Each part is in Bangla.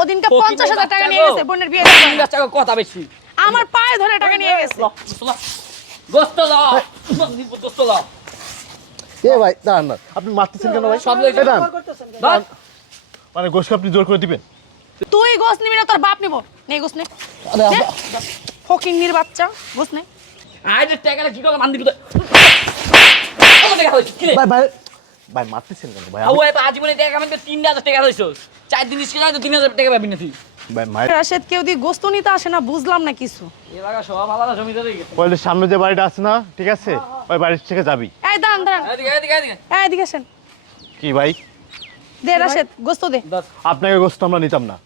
ওদিনকে 50,000 টাকা নিয়ে গেছে বোনের বিয়ে করতে। 50 টাকা কথা বেশি। আমার পায়ে ধরে টাকা নিয়ে গেছে। গোস্ত দাও, গোস্ত দাও। এ ভাই দাঁড়ান না, আপনি মারতেছেন কেন ভাই? সব লইছে। দাঁড়ান, দাঁড়ান। মানে গোশকে আপনি জোর করে দিবেন? তুই গোস নিবি না, তোর বাপ নিব। নে গোস নে। ফকিন্নির বাচ্চা, গোস নে। আইরে টাকাটা কি করে মান দিবি তো? কত টাকা হইছে? কি রে? ভাই ভাই ভাই মারতেছেন কেন ভাই? আউ এ আজীবনে টাকা মানে 3000 টাকা হইছো। 4 দিন স্কুলে যাই তো 3000 টাকা পাবি না তুই। ভাই মায়ের রাশেদ কেউ দি গোস্ত নিতে আসে না, বুঝলাম না কিছু। এলাকা সব আলাদা জমিতে দিয়ে গেছে। কলেজের সামনে যে বাড়িটা আছে না, ঠিক আছে, ওই বাড়ির থেকে যাবি। এই দাঁড়ান দাঁড়ান, এদিকে এদিকে এদিকে। এদিকে আসেন। কি ভাই? দে রাশেদ গোস্ত দে। দাঁত। আপনাকে গোস্ত আমরা নিতাম না,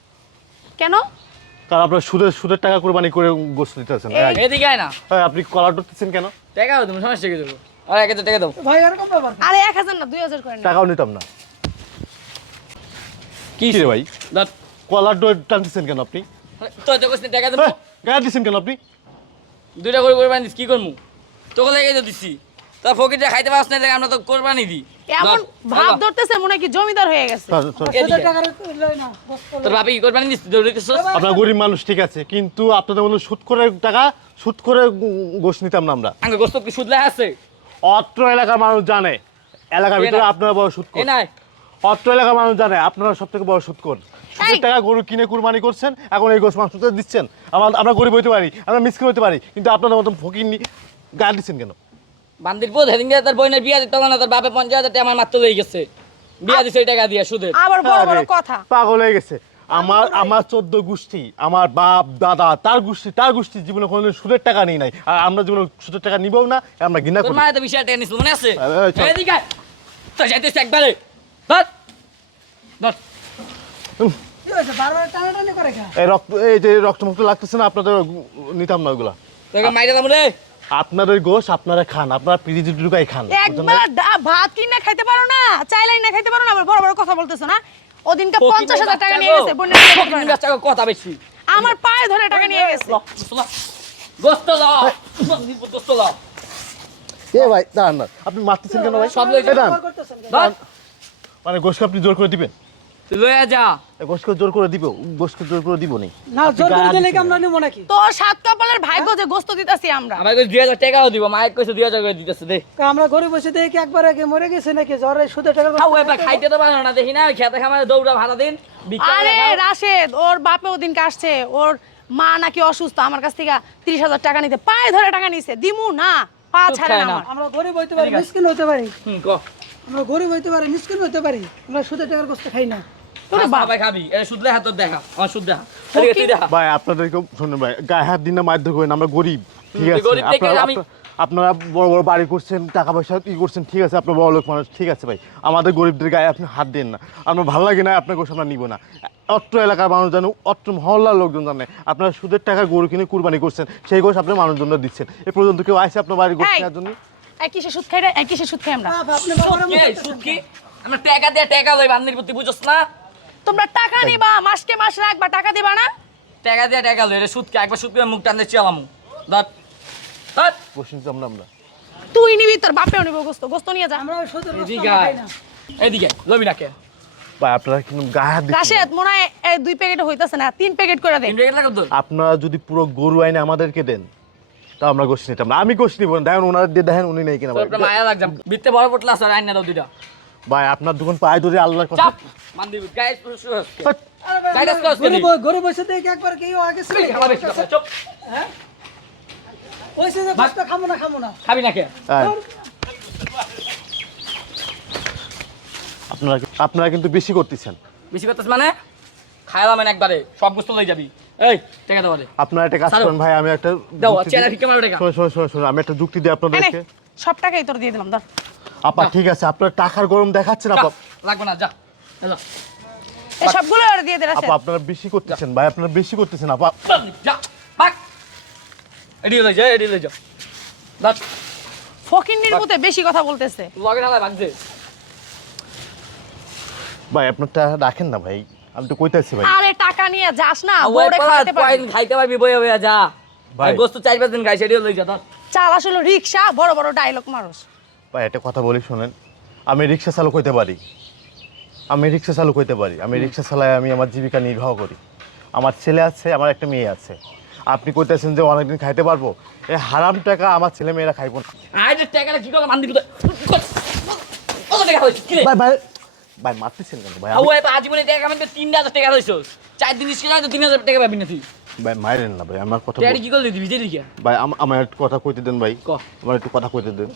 কেন? কারণ আপনার সুদের টাকা কুরবানি করে গোস্ত দিতেছেন। এদিকে আয় না। আপনি কলার ধরতেছেন কেন? টাকা দাও, তুমি সমস্যা কি দেবো? আর 1000 টাকা দাও। আরে 1000 না 2000 করে না। টাকাও নিতাম না। কি কি রে ভাই, দাঁত। কলার ডোর টানতেছেন কেন আপনি? তুই তো কইছিস টাকা দেবো। গায়ে দিচ্ছেন কেন আপনি? দুইটা করে কোরবানি দিস কি করমু? তোকে লেগে তো দিছি। তা ফকিরটা খাইতে পারছ না আমরা তো কোরবানি দিই। এমন ভাব ধরতেছে মনে হয় কি জমিদার হয়ে গেছে। তোর বাপে কি কোরবানি দিস? দৌড়িতেছ? আপনার গরিব মানুষ ঠিক আছে, কিন্তু আপনাদের মতো সুদ করে টাকা সুদ করে গোশ নিতাম না আমরা। আঙ্গ গোস্ত কি সুদ লেখা আছে? অত্র এলাকার মানুষ জানে, এলাকার ভিতরে আপনারা বড় সুদ এ নাই। অত্র এলাকার মানুষ জানে আপনারা সব থেকে বড় সুদ কর। সুদের টাকা গরু কিনে কুরবানি করছেন, এখন এই গোশ মাংস দিচ্ছেন। আমরা গরিব হইতে পারি, আমরা মিসকিন হতে পারি, কিন্তু আপনাদের মতন ফকির গায়ে দিচ্ছেন কেন? বান্দির পুত হেদিন তার বোনের বিয়া দিতে না, তার বাপে 50,000 টাকা আমার মাত্র লই গেছে। বিয়া দিছে এই টাকা দিয়ে সুদে। আবার বড় বড় আরে, কথা। পাগল হয়ে গেছে। আমার 14 গোষ্ঠী, আমার বাপ দাদা তার গোষ্ঠী জীবনে কোনোদিন সুদের টাকা নিয়ে নাই, আর আমরা জীবনে সুদের টাকা নিবও না, আমরা ঘৃণা তোর করি। মা তো বিশাল টাকা নিছিল মনে আছে? এই চল। এদিকে আয়। তো যাইতেছ একবারে। ধর। ধর। এই যে রক্ত মুক্ত লাগতেছে না, আপনাদের নিতাম না ওগুলা। তোকে মাইরা দাম রে। আপনাদের গোশ আপনারা খান, আপনারা পিরিজি ঢুকাই খান। একবার ভাত কিনে খাইতে পারো না, চাইলেই না খাইতে পারো না, আবার বড় বড় কথা বলতেছো না। ওদিনকে 50,000 টাকা নিয়ে গেছে বোনের বিয়ে করতে। 50 টাকা কথা বেশি। আমার পায়ে ধরে টাকা নিয়ে গেছে। গোস্ত দাও। গোস্ত দাও। এ ভাই দাঁড়ান না, আপনি মারতেছেন কেন ভাই? সব লইছে। এই দাঁড়ান। ধর। মানে গোশকে আপনি জোর করে দিবেন? তুই লইয়া যা। গোশকে জোর করে দিব, গোশকে জোর করে দিব নি। না জোর করে দিলে কি আমরা নিব নাকি? তোর সাত কপালের ভাগ্য যে গোস্ত দিতাছি আমরা। আমার কইছে 2000 টাকাও দিব, মাইক কইছে 2000 করে দিতেছে দে। আমরা গরিব বসে দেখি কি একবার আগে মরে গেছে নাকি জ্বরে সুদে টাকা? খাও এবার খাইতে তো পারো না, দেখি না খেতে খামারে দৌড়া ভাড়া দিন। আরে রাশেদ, ওর বাপে ওদিনকে আসছে, ওর মা নাকি অসুস্থ, আমার কাছ থেকে 30,000 টাকা নিতে পায়ে ধরে টাকা নিছে। দিমু না, পা ছাড়ে না আমার। আমরা গরিব হইতে পারি, মিসকিন হইতে পারি। ক আমরা গরিব হইতে পারি, মিসকিন হইতে পারি, আমরা সুদে টাকার গোস্ত খাই না। তোর বাপ ভাই খাবি এ সুদ লেখা তোর দেখা, আমার সুদ দেখা। এদিকে তুই দেখা। ভাই আপনাদেরকে শুনুন ভাই, গায়ে হাত দিন না, মারধর করেন, আমরা গরিব ঠিক আছে। গরিব দেখে আপনারা বড় বড় বাড়ি করছেন, টাকা পয়সা ই করছেন, ঠিক আছে, আপনার বড় লোক মানুষ, ঠিক আছে ভাই, আমাদের গরিবদের গায়ে আপনি হাত দেন না। আমার ভালো লাগে না, আপনার গোশ আমরা নিব না। অত্র এলাকার মানুষ জানো, অত্র মহল্লার লোকজন জানে আপনারা সুদের টাকা গরু কিনে কুরবানি করছেন, সেই গোশ আপনার মানুষজন দিচ্ছেন। এ পর্যন্ত কেউ আসে আপনার বাড়ির গোশ এই, নেওয়ার জন্য? একই সে সুদ খাই রে, একই সে সুদ খাই আমরা। আপনি বাবার কে সুদ কি? আমরা টাকা দিয়ে টাকা লই বান্দির প্রতি বুঝছস না? তোমরা টাকা নিবা, মাসকে মাস রাখবা, টাকা দিবা না। টাকা দিয়ে টাকা লই, এটা সুদ কি? একবার সুদ করে মুখ টানতে চালামু। ধর। ধর। গোশ নিতাম না আমরা। তুই নিবি, তোর বাপেও নিব গোস্ত, গোস্ত নিয়ে যা। আমরা সুদের গোস্ত এদিকে খাই আয়। না। এদিকে লবি না কে? ভাই আপনারা কিন্তু গায়ে হাত দিচ্ছেন। রাশেদ মনে হয় 2 প্যাকেট হইতাছে না, 3 প্যাকেট করে দে। তিন টাকা লাগব তোর? আপনারা যদি পুরো গরু আইনে আমাদেরকে দেন, তা আমরা গোশ নিতাম না। আমি গোশ নিব না, দেখেন ওনারা দিয়ে দেখেন উনি নেই কিনা তোর ভাই। একটা মায়া লাগছে। বিতে বড় পটলা আছে আইন না দাও দুইটা। ভাই আপনার দোকান পায়ে ধরে আল্লাহর কথা। চাপ। বান্দির গাইস হাট। গাইডাস কস করি। গরিব বসে দেখি একবার কেউ আগে ছিল। খাওয়া বেশি খাও, চুপ। ওইসে যে গোস্ত খামো না। খাবি না কে? হ্যাঁ। আপনারা কিন্তু বেশি করতেছেন। বেশি করতেছ মানে? খাইলাম না একবারে, সব গোস্ত লই যাবি। এই টাকা দাও দে। আপনারা একটা কাজ ছাড়ো। করেন ভাই, আমি একটা দাও যুক্তি চেলা দিই। ঠিক মারো টাকা। শোনো, আমি একটা যুক্তি দিই এনে, আপনাদেরকে। সব টাকাই তোর দিয়ে দিলাম, ধর। আপা ঠিক আছে, আপনার টাকার গরম দেখাচ্ছেন আপা। লাগবে না যা। যা। এই সবগুলো ওর দিয়ে দে রাশেদ। আপা আপনারা বেশি করতেছেন ভাই, আপনারা বেশি করতেছেন আপা। যা। ভাগ। এডি লই যা। দাঁত ফকিন্নির মতো বেশি কথা বলতেছে। লগে না ভাগ দে। ভাই আপনারটা রাখেন না ভাই, আমি তো কইতাছি ভাই। আরে টাকা নিয়ে যাস না, ওই বউরে পালা খাইতে পারবি। কয়দিন খাইতে পারবি বইয়া বইয়া যা। ভাই। ভাই গোস্ত 4-5 দিন খাইছে এডিও লই যা দাঁত। চাল আসলে রিকশা, বড় বড় ডায়লগ মারস। ভাই একটা কথা বলি শোনেন, আমি রিক্সা চালক হইতে পারি, আমি রিক্সা চালক হইতে পারি, আমি রিক্সা চালাই, আমি আমার জীবিকা নির্বাহ করি। আমার ছেলে আছে, আমার একটা মেয়ে আছে। আপনি কইতেছেন যে অনেকদিন খাইতে পারবো, এই হারাম টাকা আমার ছেলে মেয়েরা খাইব না। আয় যে টাকাটা কি করে মান দিবি তো কত টাকা হইছে কি রে ভাই ভাই ভাই মারতেছেন কেন ভাই? আউ এ আজীবনে টাকা মানে 3000 টাকা হইছো 4 দিন স্কুলে তো 3000 টাকা পাবি না তুই ভাই মাইরেন না ভাই, আমার কথা টাকা কি করে দিবি যে লিখা ভাই, আমার একটু কথা কইতে দেন ভাই, ক আমার একটু কথা কইতে দেন।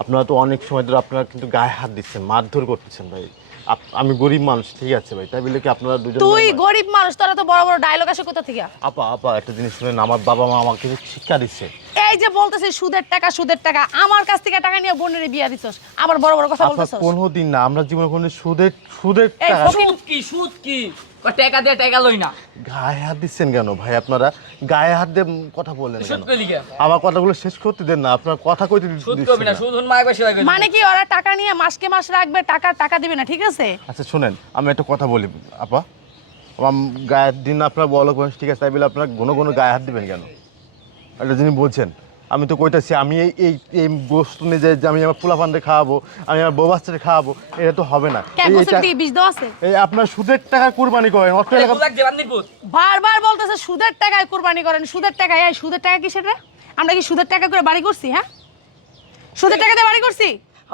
আপনারা তো অনেক সময় ধরে আপনারা কিন্তু গায়ে হাত দিচ্ছেন, মারধর করতেছেন ভাই। আমি গরিব মানুষ, ঠিক আছে ভাই, তাই বলে কি আপনারা দুজন তুই গরিব মানুষ, তোরা তো বড় বড় ডায়লগ আসে কোথা থেকে? আপা আপা একটা জিনিস শুনেন, আমার বাবা মা আমাকে শিক্ষা দিচ্ছে। এই যে বলতেছিস সুদের টাকা, আমার কাছ থেকে টাকা নিয়ে বোনের বিয়া দিছস, আবার বড় বড় কথা আপা বলতেছস। কোনোদিন না, আমরা জীবনে কোনো সুদের এই টাকা ফকির। সুদ কি টাকা দিয়ে টাকা লই না গায়ে হাত দিচ্ছেন কেন ভাই? আপনারা গায়ে হাত দিয়ে কথা বললেন সুদ কেন? কই লিখা আমার কথাগুলো শেষ করতে দেন না, আপনার কথা কইতে সুদ দিচ্ছেন কবি না না। সুদ হন মায় বেশি লাগে মানে কি ওরা টাকা নিয়ে মাসকে মাস রাখবে, টাকা দিবে না, ঠিক আছে? আচ্ছা শুনেন, আমি একটা কথা বলি আপা, আমার গায়ের দিন আপনার বড়লোক মানুষ, ঠিক আছে, তাই বলে আপনার ঘন গায়ে হাত দিবেন কেন? একটা জিনিস বলছেন, আমি তো কইতাছি আমি এই গোস্ত নিয়ে যে আমি আমার পোলা পান্ডে খাওয়াবো, আমি আমার বউ বাচ্চাকে খাওয়াবো, এটা তো হবে না। কে গোসল থেকে বিষ দেওয়া আছে? এই আপনার সুদের টাকা কুরবানি করেন, অর্থ এলাকা লাগ যে বান্দিরপুর বারবার বলতেছে সুদের টাকায় কুরবানি করেন, সুদের টাকায়। এই সুদের টাকা কি সেটা? আমরা কি সুদের টাকা করে বাড়ি করছি? হ্যাঁ, সুদের টাকা দিয়ে বাড়ি করছি?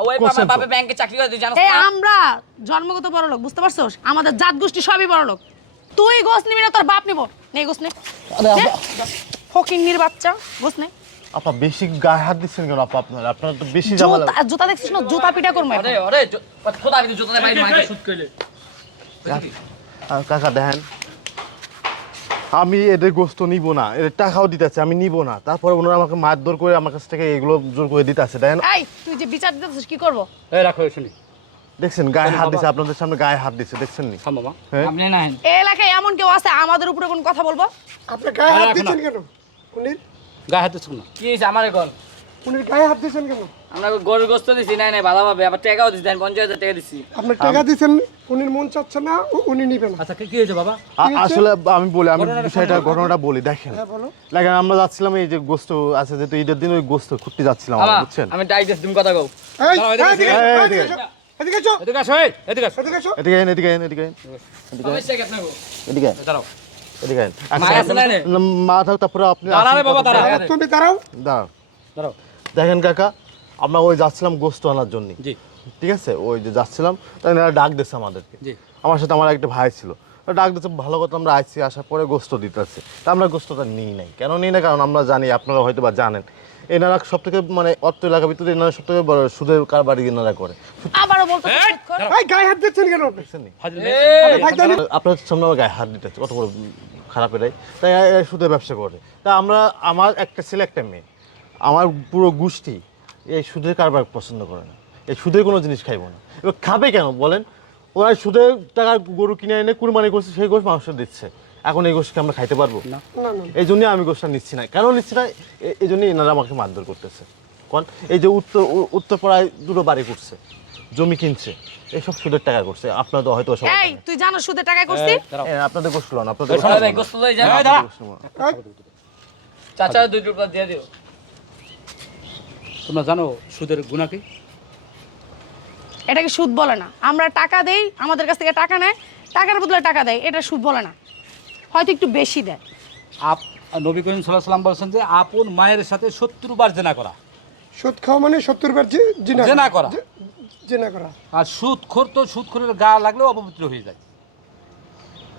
ওই করছেন তো। বাবা ব্যাংকে চাকরি করে তুই জানিস এই না আমরা জন্মগত বড় লোক, বুঝতে পারছস? আমাদের জাত গোষ্ঠী সবই বড় লোক। তুই গোস নিবি না, তোর বাপ নিব। নে গোস নে। ফকিন্নির বাচ্চা, গোস নে। আপা বেশি গায়ে হাত দিচ্ছেন কেন আপা? আপনার তো বেশি ঝামেলা। জুতা দেখছিস না, জুতা পিটা করবো এখন। আরে খোদা আমি জুতাতে বাইরে মাইকে শুট কইলে কাকা দেখেন, আমি এদের গোস্ত নিব না, এদের টাকাও দিতেছে, আমি নিব না, তারপরে ওনারা আমাকে মারধর করে আমার কাছ থেকে এগুলো জোর করে দিতেছে। দেখেন এই তুই যে বিচার দিতেছিস কি করবো? এই রাখো শুনি দেখছেন গায়ে হাত দিছে, আপনাদের সামনে গায়ে হাত দিছে, দেখছেন নি? মামা হ্যাঁ? আপনি না এই এলাকায় এমন কেউ আছে আমাদের উপরে কোন কথা বলবো? আপনি গায়ে হাত রাখো না। দিচ্ছেন কেন? উনির গায়ে হাত দিচ্ছ না কি হইছে আমারে কল উনির গায়ে হাত দিচ্ছেন কেন? আমরা গরুর গোস্ত দিছি নাই ভালোভাবে আবার টাকাও দিছি 50,000 টাকা দিছি আপনি টাকা দিচ্ছেন, উনির মন চাচ্ছে না, উনি নিবে না। আচ্ছা কি হয়েছে বাবা? আসলে আমি বলি, আমি বিষয়টা ঘটনাটা বলি। দেখেন হ্যাঁ বলো। দেখেন, আমরা যাচ্ছিলাম এই যে গোস্ত আছে, যেহেতু ঈদের দিন ওই গোস্ত খুঁটতে যাচ্ছিলাম আমরা, আমা বুঝছেন? আমি ডাইরেক্ট তুমি কথা কও এই, দাঁড়াও, এদিকে এদিকে, আসো। এদিকে এসো, এদিকে এসো, এদিকে আসো, এই এদিকে আসো। এদিকে এসো। এদিকে আইন, এদিকে আইন, এদিকে আইন, সমস্যা কি আপনার এদিকে আইন, দাঁড়াও এদিকে আইন। মা আছে না রে? মা থাক, তারপরে আপনি দাঁড়া রে আসেন, বাবা, কথা দাঁড়া। বলেন। তুমি দাঁড়াও। দাঁড়ান। দাঁড়াও দেখেন কাকা, আমরা ওই যাচ্ছিলাম গোস্ত আনার জন্য, জি ঠিক আছে, ওই যে যাচ্ছিলাম, তাই এরা ডাক দিচ্ছে আমাদেরকে। জি আমার সাথে আমার একটা ভাই ছিল, তো ডাক দিচ্ছে, ভালো কথা, আমরা আইছি, আসার পরে গোস্ত দিতেছে, তা আমরা গোস্তটা নিই নাই। কেন নিই না? কারণ আমরা জানি, আপনারা হয়তো বা জানেন, এনারা সব থেকে মানে অর্থ এলাকার ভিতরে এনারা সব থেকে বড় সুদের কারবারি এনারা করে। আবারও বলতেছে এই, সুদ খোর। এই গায়ে হাত দিচ্ছেন কেন আপনি? বুঝছেন নি? ফাজিল আপনার সামনে আমার গায়ে হাত দিতেছে, কত বড় খারাপ এটাই। তাই এরা সুদের ব্যবসা করে। তা আমার একটা ছেলে একটা মেয়ে, আমার পুরো গোষ্ঠী এই সুদের কারবার পছন্দ করে না, এই সুদের কোনো জিনিস খাইব না। এবার খাবে কেন বলেন? ওরা সুদের টাকা গরু কিনে এনে কুরবানি করছে, সেই গোশ মানুষের দিচ্ছে, এখন এই গোশকে আমরা খাইতে পারবো? না না, এই জন্যই আমি গোশটা নিচ্ছি না। কেন নিচ্ছি না? এই জন্যই এনারা আমাকে মারধর করতেছে। কারণ এই যে উত্তরপাড়ায় দুটো বাড়ি করছে, জমি কিনছে, এইসব সুদের টাকা করছে। আপনারা তো হয়তো সবাই এই তুই জানো সুদের টাকায় করছি? আপনাদের গোশ লন, আপনাদের গোশ সবাই লন। ভাই গোস্ত লই যান এই দাঁড়া। এই, চাচা 2 রুপয়া দিয়ে দিও তোমরা জানো সুদের গুনাহ কি? এটাকে সুদ বলে না। আমরা টাকা দেই, আমাদের কাছ থেকে টাকা নেয়, টাকার বদলে টাকা দেয়, এটা সুদ বলে না। হয়তো একটু বেশি দেয়। নবী করিম সাল্লাল্লাহু আলাইহি ওয়াসাল্লাম বলেছেন যে আপন মায়ের সাথে 70 বার জেনা করা। সুদ খাওয়া মানে 70 বার জিনা করা। জিনা করা। আর সুদখোর তো সুদখোরের গা লাগলেও অপবিত্র হয়ে যায়।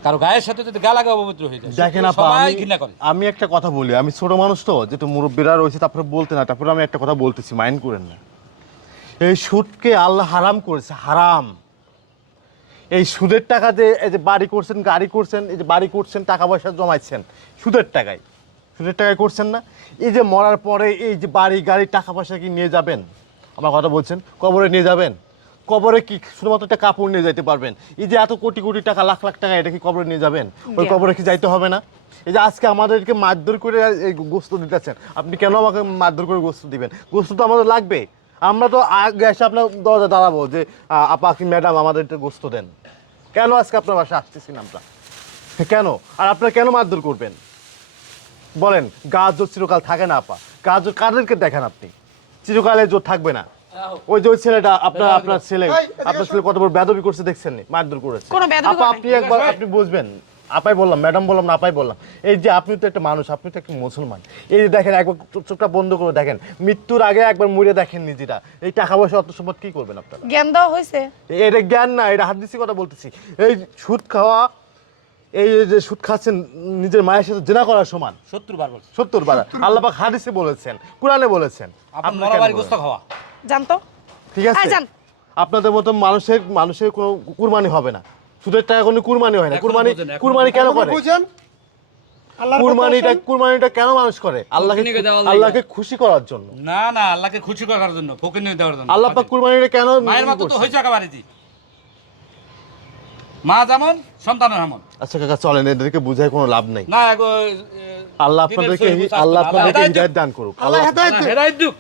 কারো গায়ের সাথে যদি গা লাগে অপবিত্র হয়ে যায়। দেখেন আপা, সবাই ঘৃণা করে। আমি একটা কথা বলি, আমি ছোট মানুষ তো, যেহেতু মুরব্বীরা রয়েছে, তারপরে বলতে না, তারপরে আমি একটা কথা বলতেছি, মাইন্ড করেন না। এই সুদকে আল্লাহ হারাম করেছে, হারাম। এই সুদের টাকা দিয়ে এই যে বাড়ি করছেন, গাড়ি করছেন, এই যে বাড়ি করছেন, টাকা পয়সা জমাইছেন সুদের টাকায়, সুদের টাকায় করছেন না? এই যে মরার পরে এই যে বাড়ি গাড়ি টাকা পয়সা কি নিয়ে যাবেন? আমার কথা বলছেন, কবরে নিয়ে যাবেন? কবরে কি শুধুমাত্র একটা কাপড় নিয়ে যাইতে পারবেন? এই যে এত কোটি কোটি টাকা, লাখ লাখ টাকা, এটা কি কবরে নিয়ে যাবেন? ওই কবরে কি যাইতে হবে না? এই যে আজকে আমাদেরকে মারধর করে এই গোস্ত দিতেছেন, আপনি কেন আমাকে মারধর করে গোস্ত দিবেন? গোস্ত তো আমাদের লাগবে। আমরা তো আগে এসে আপনার দরজা দাঁড়াবো যে আপা কি ম্যাডাম আমাদের একটু গোস্ত দেন। কেন আজকে আপনার বাসায় আসতেছি না আমরা? কেন? আর আপনারা কেন মারধর করবেন বলেন? গাছ জোর চিরকাল থাকে না আপা, গাছ জোর কাদেরকে দেখেন আপনি? চিরকালে জোর থাকবে না। ওই যে ওই ছেলেটা আপনার ছেলে কত বড় বেয়াদবি করছে দেখছেন নি, মারধর করেছে। কোনো বেয়াদবি করে নাই। আপনি একবার আপনি বুঝবেন। আপাই বললাম, ম্যাডাম বললাম না, আপাই বললাম। এই যে আপনি তো একটা মানুষ, আপনি তো একটা মুসলমান। এই যে দেখেন, একবার চোখটা বন্ধ করে দেখেন, মৃত্যুর আগে একবার মরে দেখেন নিজেরা। এই টাকা পয়সা অত সম্পদ কি করবেন আপনারা? জ্ঞান দেওয়া হয়েছে। এটা জ্ঞান না, এটা হাদিসি কথা বলতেছি। এই সুদ খাওয়া, এই যে সুদ খাচ্ছেন নিজের মায়ের সাথে জেনা করার সমান। 70 বার বলছি 70 বার আল্লাহ পাক হাদিসে বলেছেন, কোরআনে বলেছেন। আপনি আপনি মরা কেন বাড়ি বলেন? গোস্ত খাওয়া। জানতো ঠিক আছে, হ্যাঁ, যান। আপনাদের মতো মানুষের কোনো কুরবানি হবে না। সুদের টাকা কোনো কুরবানি হয় না। এখনো বোঝেন, এখনো কুরবানি কেন করে? বুঝেন আল্লাহর কুরবানিটা কেন মানুষ করে? ফকিরনিকে দেওয়ার লাইগা। আল্লাহকে খুশি করার জন্য। না না, আল্লাহকে খুশি করার জন্য, ফকির দেওয়ার জন্য। আল্লাহ পাক কুরবানিটা কেন মায়ের মতো তো করছে? হয়েছে একেবারে জি। মা যেমন সন্তানের এমন। আচ্ছা কাকা, চলেন, এদেরকে বুঝায় কোনো লাভ নেই। না আল্লাহ আপনাদেরকে হিদায়াত দান করুক। আল্লাহ হেদায়েত দিক। হেদায়েত দিক।